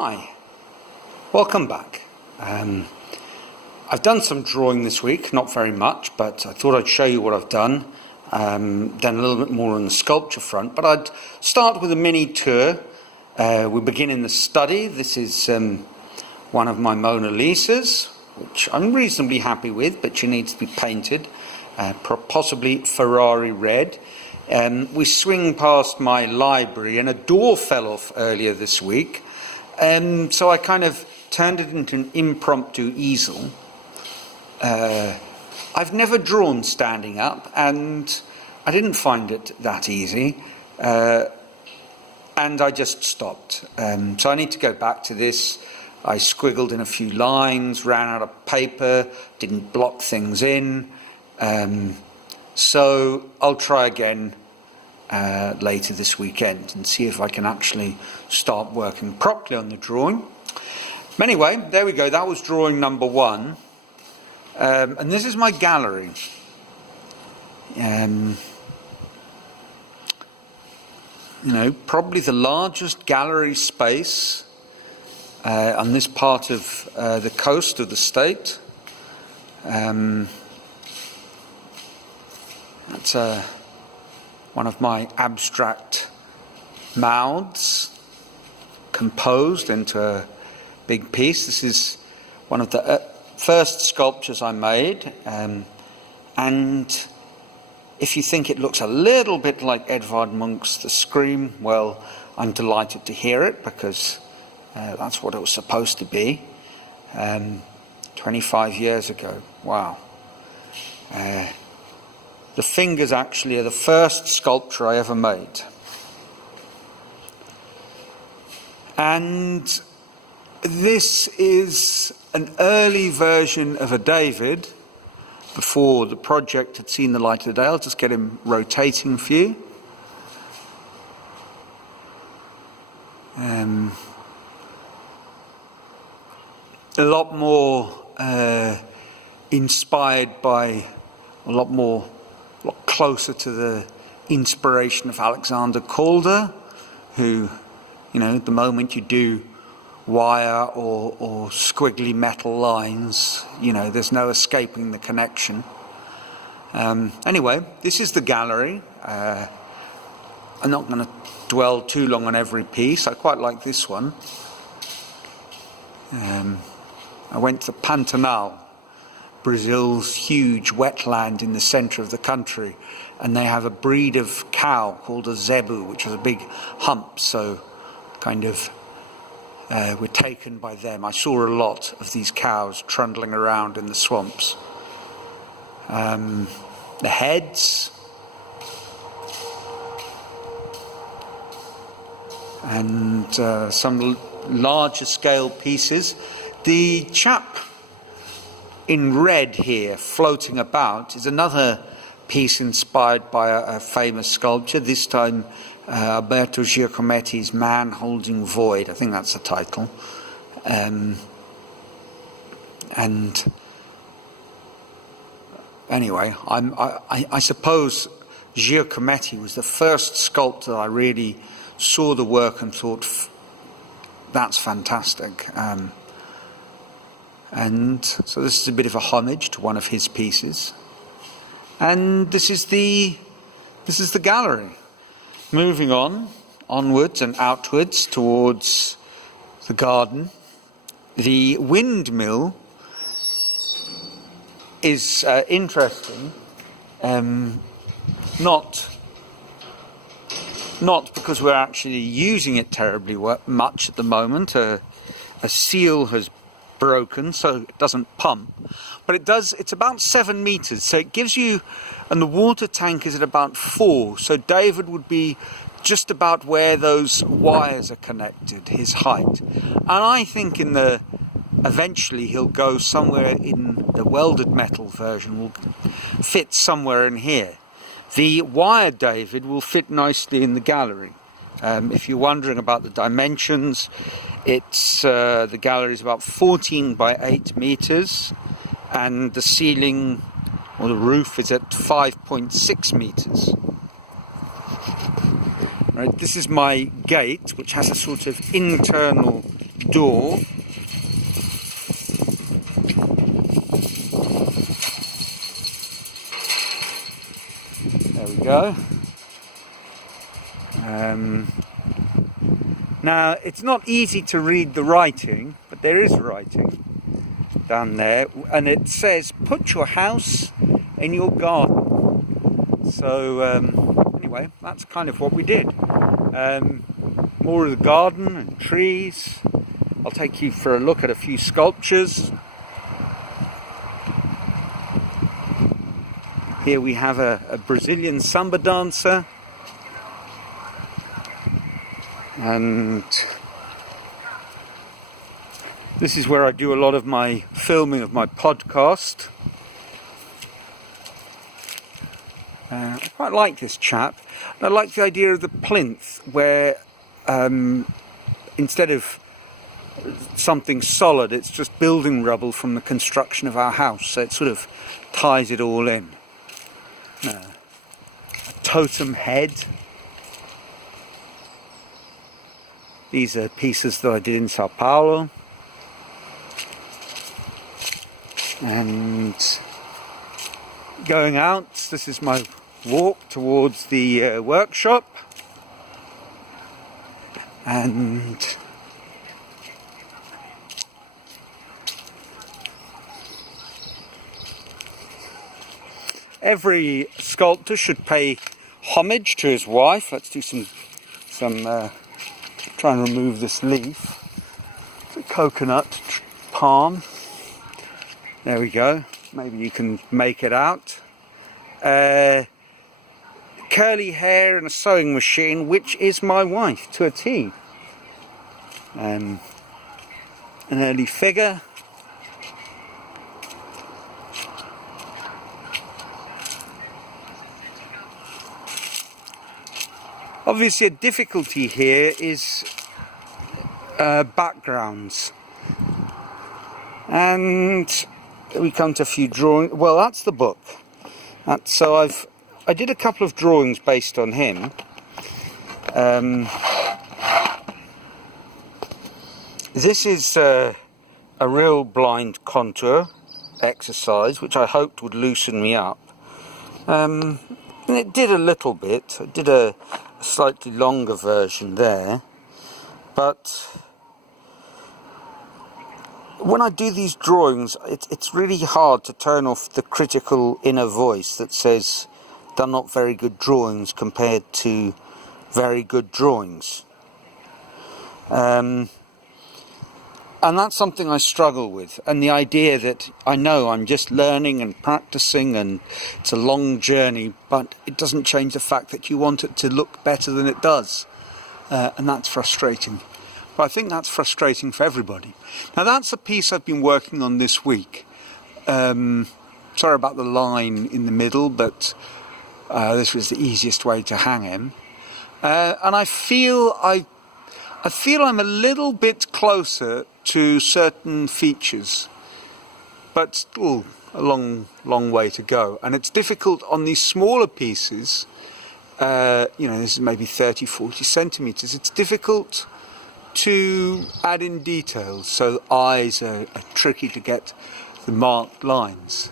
Hi, welcome back. I've done some drawing this week, not very much, but I thought I'd show you what I've done. Done a little bit more on the sculpture front, but I'd start with a mini tour. We begin in the study. This is one of my Mona Lisas, which I'm reasonably happy with, but she needs to be painted, possibly Ferrari red. We swing past my library and a door fell off earlier this week. So I kind of turned it into an impromptu easel. I've never drawn standing up, and I didn't find it that easy, and I just stopped. So I need to go back to this. I squiggled in a few lines, ran out of paper, didn't block things in, so I'll try again later this weekend and see if I can actually start working properly on the drawing. Anyway, there we go. That was drawing number one, and this is my gallery. Probably the largest gallery space on this part of the coast of the state. That's one of my abstract mouths composed into a big piece. This is one of the first sculptures I made, and if you think it looks a little bit like Edvard Munch's The Scream, well, I'm delighted to hear it, because that's what it was supposed to be 25 years ago. Wow. The fingers actually are the first sculpture I ever made. And this is an early version of a David before the project had seen the light of the day. I'll just get him rotating for you. A lot more inspired by, a lot closer to the inspiration of Alexander Calder, who, the moment you do wire or squiggly metal lines, there's no escaping the connection. Anyway, this is the gallery. I'm not going to dwell too long on every piece. I quite like this one. I went to Pantanal, Brazil's huge wetland in the center of the country, and they have a breed of cow called a zebu, which has a big hump, so kind of we're taken by them. I saw a lot of these cows trundling around in the swamps. The heads, and some larger scale pieces. The chap in red here floating about is another piece inspired by a famous sculpture, this time Alberto Giacometti's Man Holding Void. I think that's the title. And anyway, I suppose Giacometti was the first sculptor I really saw the work and thought, that's fantastic. And so this is a bit of a homage to one of his pieces. And this is the gallery. Moving onwards and outwards towards the garden. The windmill is interesting, not because we're actually using it terribly much at the moment. A seal has broken, so it doesn't pump, but it does. It's about 7 meters, so it gives you, and the water tank is at about 4, so David would be just about where those wires are connected, his height. And I think eventually he'll go somewhere in the welded metal version, will fit somewhere in here. The wire David will fit nicely in the gallery. If you're wondering about the dimensions, it's the gallery is about 14 by 8 meters, and the ceiling or the roof is at 5.6 meters. Right, this is my gate, which has a sort of internal door. There we go. Now, it's not easy to read the writing, but there is writing down there, and it says, "Put your house in your garden." So, anyway, that's kind of what we did. More of the garden and trees. I'll take you for a look at a few sculptures. Here we have a Brazilian samba dancer. And this is where I do a lot of my filming of my podcast. I quite like this chap. I like the idea of the plinth, where instead of something solid, it's just building rubble from the construction of our house. So it sort of ties it all in. A totem head. These are pieces that I did in Sao Paulo. And going out, this is my walk towards the workshop. And every sculptor should pay homage to his wife. Let's do some try and remove this leaf. It's a coconut palm. There we go. Maybe you can make it out. Curly hair and a sewing machine, which is my wife to a T. An early figure. Obviously, a difficulty here is backgrounds, and we come to a few drawings. Well, that's the book. So I did a couple of drawings based on him. This is a real blind contour exercise, which I hoped would loosen me up. And it did a little bit. I did a slightly longer version there, but when I do these drawings, it's really hard to turn off the critical inner voice that says they're not very good drawings compared to very good drawings. And that's something I struggle with, and the idea that I know I'm just learning and practicing and it's a long journey, but it doesn't change the fact that you want it to look better than it does, and that's frustrating. But I think that's frustrating for everybody. Now, that's a piece I've been working on this week. Sorry about the line in the middle, but this was the easiest way to hang him, and I feel I'm a little bit closer to certain features, but still a long way to go. And it's difficult on these smaller pieces, this is maybe 30-40 centimeters. It's difficult to add in details, so eyes are tricky to get the marked lines.